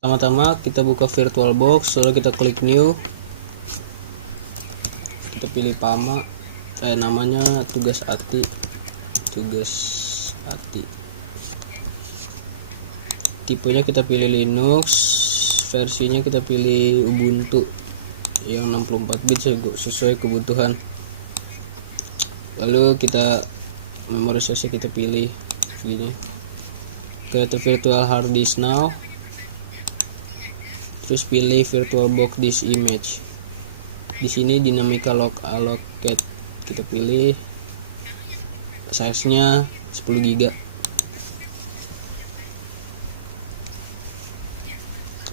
Pertama-tama kita buka VirtualBox, lalu kita klik new, kita pilih PAMA, namanya tugas ATI, tipenya kita pilih Linux, versinya kita pilih Ubuntu yang 64 bit sesuai kebutuhan. Lalu kita memorisasi kita pilih gini, create virtual hard disk now, terus pilih VirtualBox disk image. Di sini dinamika allocate kita pilih, size nya 10 GB.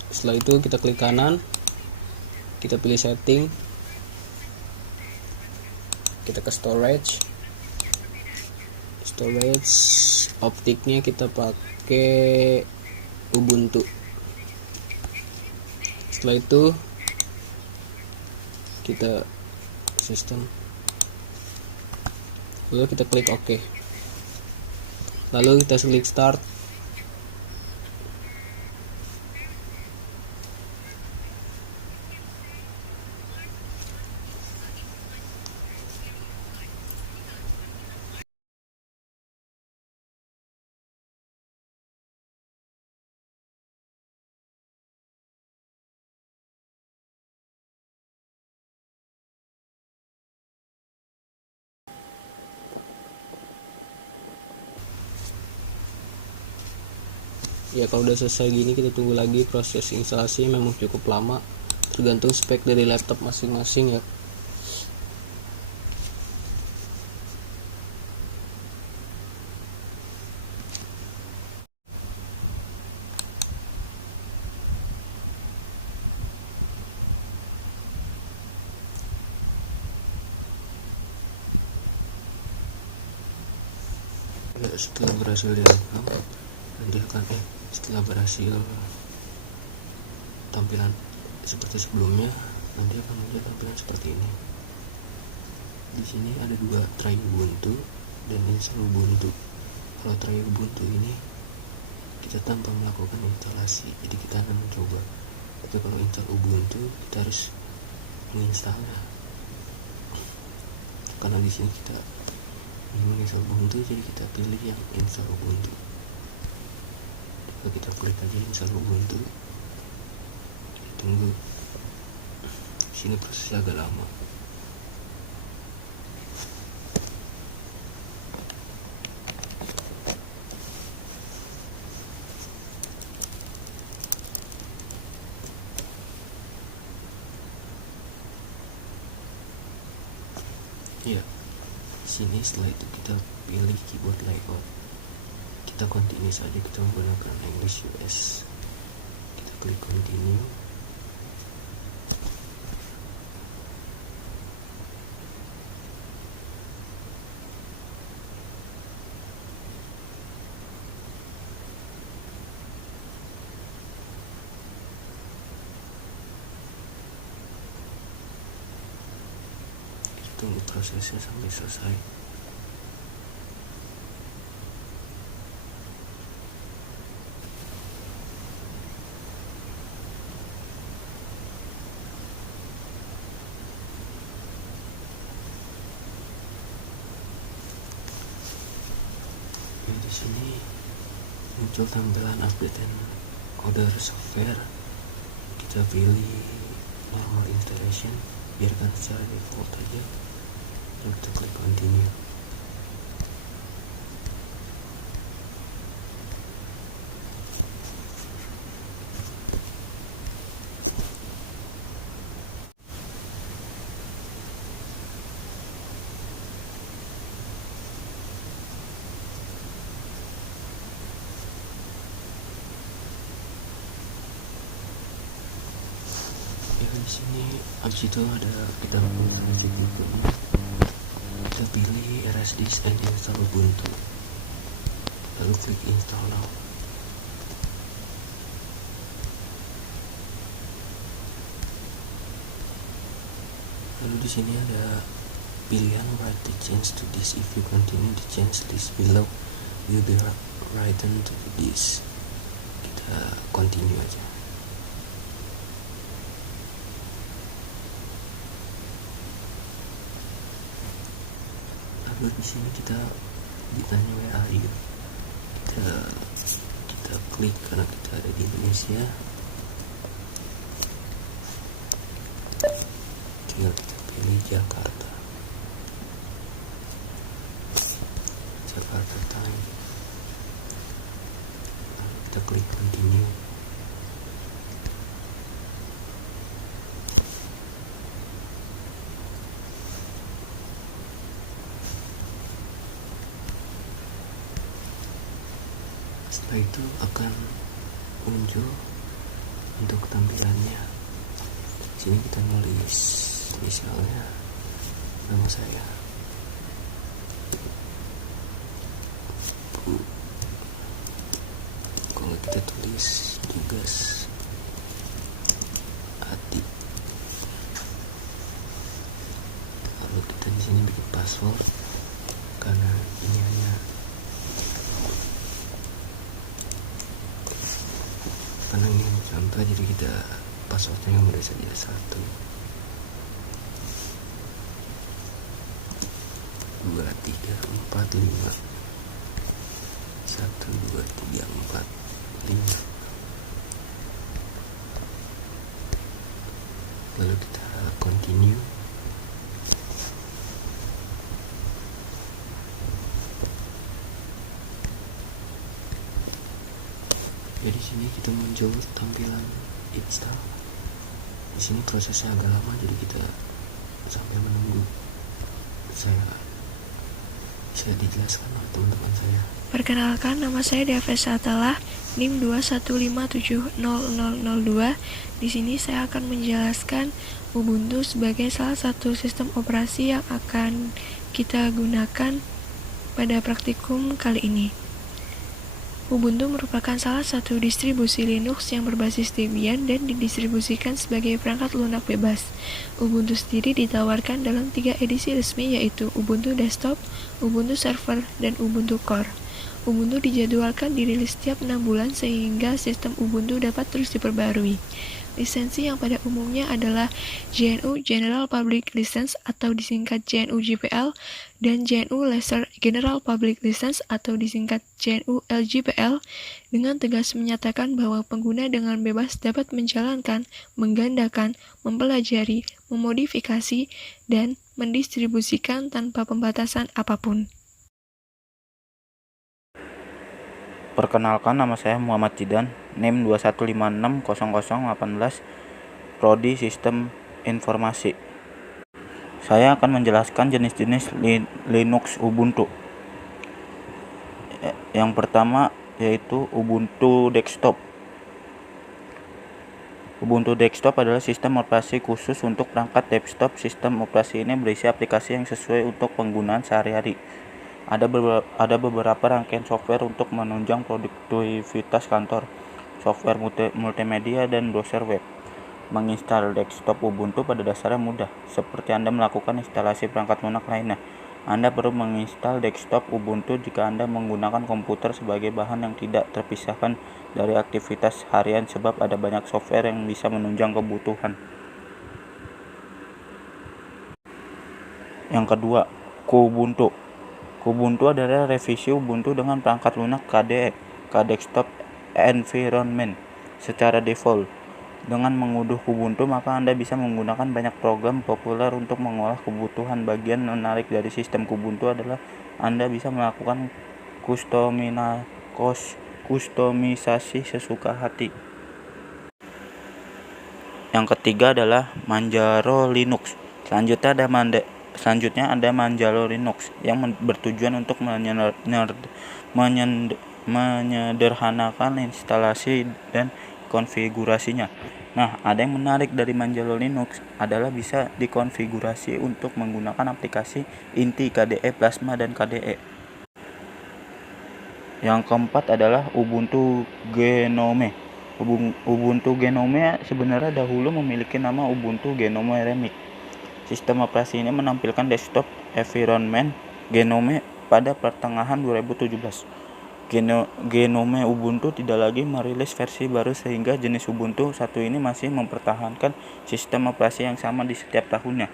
Setelah itu kita klik kanan, kita pilih setting, kita ke storage, optiknya kita pakai Ubuntu. Setelah itu kita sistem, lalu kita klik OK, lalu kita klik start. Ya, kalau udah selesai gini kita tunggu lagi. Proses instalasi memang cukup lama, tergantung spek dari laptop masing-masing ya. Setelah berhasil direkam, nanti akan setelah berhasil tampilan seperti sebelumnya, nanti akan muncul tampilan seperti ini. Di sini ada dua try Ubuntu dan install Ubuntu. Kalau try Ubuntu ini kita tanpa melakukan instalasi, jadi kita akan mencoba. Tapi kalau install Ubuntu kita harus menginstalnya, karena di sini kita menginstal Ubuntu, jadi kita pilih yang install Ubuntu. Lalu kita klik aja install Ubuntu, tunggu. Sini prosesnya agak lama. Ya, sini setelah itu kita pilih keyboard layout, kita continue saja, kita menggunakan English US, kita klik continue. Tunggu prosesnya sampai selesai. Di sini muncul tampilan update and other software. Kita pilih normal installation, biarkan secara default aja. Lalu kita klik continue. Di sini abis itu ada kita pilih erase disk and install Ubuntu, lalu klik install now. Lalu di sini ada pilihan write the change to disk. If you continue the change list below will be written to the disk. Kita continue aja. Lalu di sini kita ditanya WA gitu. Kita klik karena kita ada di Indonesia. Tinggal kita pilih Jakarta time. Lalu kita klik continue. Setelah itu akan muncul untuk tampilannya. Di sini kita nulis misalnya nama saya Bu. Kalau kita tulis tugas Adi, lalu kita di sini bikin password karena ini hanya karena ini contoh, jadi kita passwordnya mudah saja 1 2 3 4 5 1 2 3 4 5. Lalu kita continue. Ya, di sini kita muncul tampilan install. Di sini prosesnya agak lama, jadi kita sampai menunggu saya dijelaskan oleh teman-teman saya. Perkenalkan, nama saya Davis Atala, NIM 215700002. Di sini saya akan menjelaskan Ubuntu sebagai salah satu sistem operasi yang akan kita gunakan pada praktikum kali ini. Ubuntu merupakan salah satu distribusi Linux yang berbasis Debian dan didistribusikan sebagai perangkat lunak bebas. Ubuntu sendiri ditawarkan dalam 3 edisi resmi, yaitu Ubuntu Desktop, Ubuntu Server, dan Ubuntu Core. Ubuntu dijadwalkan dirilis setiap 6 bulan sehingga sistem Ubuntu dapat terus diperbarui. Lisensi yang pada umumnya adalah GNU General Public License atau disingkat GNU GPL dan GNU Lesser General Public License atau disingkat GNU LGPL, dengan tegas menyatakan bahwa pengguna dengan bebas dapat menjalankan, menggandakan, mempelajari, memodifikasi, dan mendistribusikan tanpa pembatasan apapun. Perkenalkan, nama saya Muhammad Jidan, NIM 2156018, Prodi Sistem Informasi. Saya akan menjelaskan jenis-jenis Linux Ubuntu. Yang pertama yaitu Ubuntu Desktop. Ubuntu Desktop adalah sistem operasi khusus untuk perangkat desktop. Sistem operasi ini berisi aplikasi yang sesuai untuk penggunaan sehari-hari. Ada beberapa rangkaian software untuk menunjang produktivitas kantor, software multimedia, dan browser web. Menginstal desktop Ubuntu pada dasarnya mudah, seperti Anda melakukan instalasi perangkat lunak lainnya. Anda perlu menginstal desktop Ubuntu jika Anda menggunakan komputer sebagai bahan yang tidak terpisahkan dari aktivitas harian, sebab ada banyak software yang bisa menunjang kebutuhan. Yang kedua, Kubuntu. Kubuntu adalah revisi Ubuntu dengan perangkat lunak KDE, Desktop Environment, secara default. Dengan mengunduh Kubuntu, maka Anda bisa menggunakan banyak program populer untuk mengolah kebutuhan. Bagian menarik dari sistem Kubuntu adalah Anda bisa melakukan kustomisasi sesuka hati. Yang ketiga adalah Manjaro Linux. Selanjutnya ada Manjaro Linux yang bertujuan untuk menyederhanakan instalasi dan konfigurasinya. Nah, ada yang menarik dari Manjaro Linux adalah bisa dikonfigurasi untuk menggunakan aplikasi inti KDE Plasma dan KDE. Yang keempat adalah Ubuntu Genome. Ubuntu Genome sebenarnya dahulu memiliki nama Ubuntu Genome Remix. Sistem operasi ini menampilkan desktop environment Genome pada pertengahan 2017. Genome Ubuntu tidak lagi merilis versi baru, sehingga jenis Ubuntu satu ini masih mempertahankan sistem operasi yang sama di setiap tahunnya.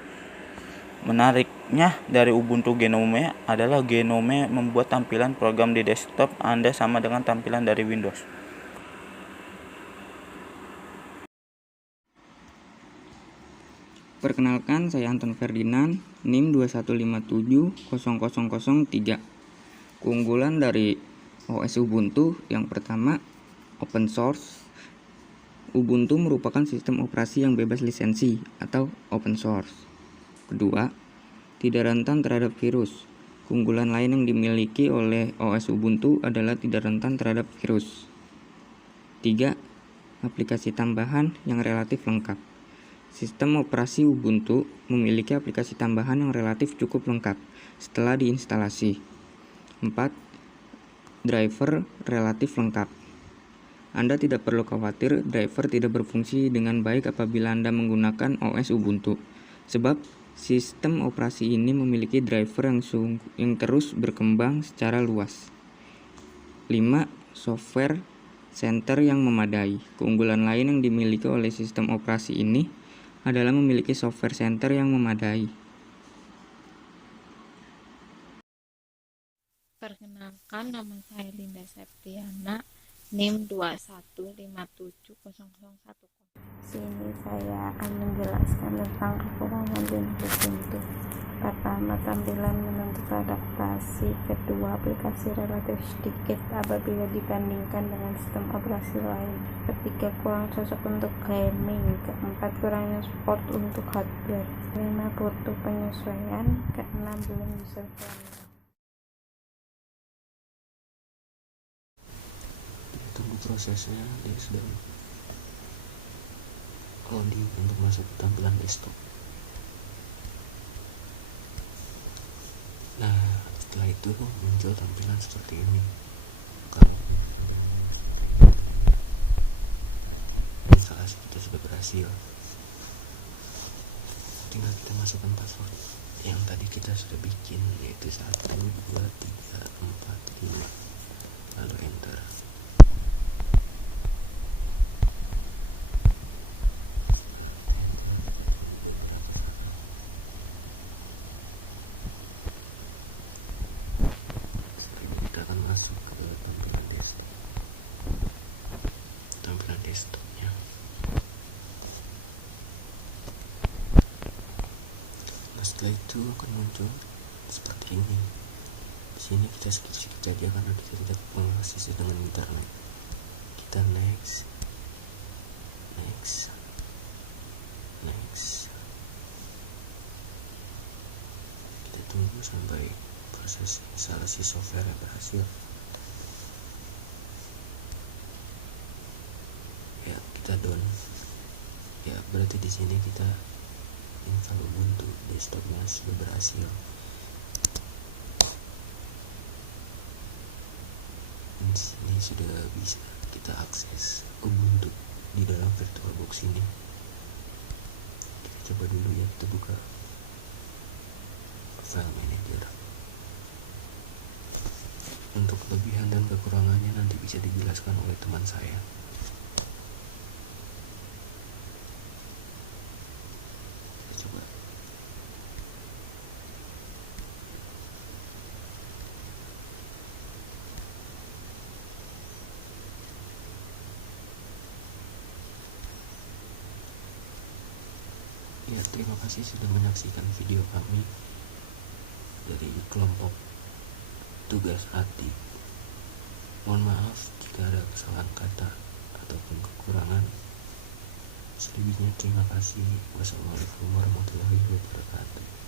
Menariknya dari Ubuntu Gnome adalah Gnome membuat tampilan program di desktop Anda sama dengan tampilan dari Windows. Perkenalkan, saya Anton Ferdinand, NIM 215700003. Keunggulan dari OS Ubuntu yang pertama, open source. Ubuntu merupakan sistem operasi yang bebas lisensi atau open source. Kedua, tidak rentan terhadap virus. Keunggulan lain yang dimiliki oleh OS Ubuntu adalah tidak rentan terhadap virus. 3. Aplikasi tambahan yang relatif lengkap. Sistem operasi Ubuntu memiliki aplikasi tambahan yang relatif cukup lengkap setelah diinstalasi. 4. Driver relatif lengkap. Anda tidak perlu khawatir driver tidak berfungsi dengan baik apabila Anda menggunakan OS Ubuntu, sebab sistem operasi ini memiliki driver yang terus berkembang secara luas. 5. Software center yang memadai. Keunggulan lain yang dimiliki oleh sistem operasi ini adalah memiliki software center yang memadai. Perkenalkan, nama saya Linda Septiana, NIM 2157001. Sini saya akan menjelaskan tentang kekurangan Linux Ubuntu. Pertama, tampilan menentu adaptasi. Kedua, aplikasi relatif sedikit apabila dibandingkan dengan sistem operasi lain. Ketiga, kurang cocok untuk gaming. Keempat, kurangnya support untuk hardware. 5, butuh penyesuaian. Keenam, belum user friendly. Tunggu prosesnya, dia sedang loading untuk masuk ke tampilan desktop. Nah, setelah itu muncul tampilan seperti ini. Instalasi kita sudah berhasil. Tinggal kita masukkan password yang tadi kita sudah bikin, yaitu 1, 2, 3, 4, 5, lalu enter. Desktopnya. Nah, setelah itu akan muncul seperti ini. Di sini kita skip saja karena kita tidak mengakses dengan internet. Kita next. Kita tunggu sampai proses instalasi software berhasil. Ya, kita down. Ya, berarti di sini kita install Ubuntu, desktopnya sudah berhasil. Di sini sudah bisa kita akses Ubuntu di dalam VirtualBox ini. Kita coba dulu ya, kita buka file manager. Untuk kelebihan dan kekurangannya nanti bisa dijelaskan oleh teman saya. Ya, terima kasih sudah menyaksikan video kami dari kelompok tugas hati. Mohon maaf jika ada kesalahan kata ataupun kekurangan. Selebihnya terima kasih. Wassalamualaikum warahmatullahi wabarakatuh.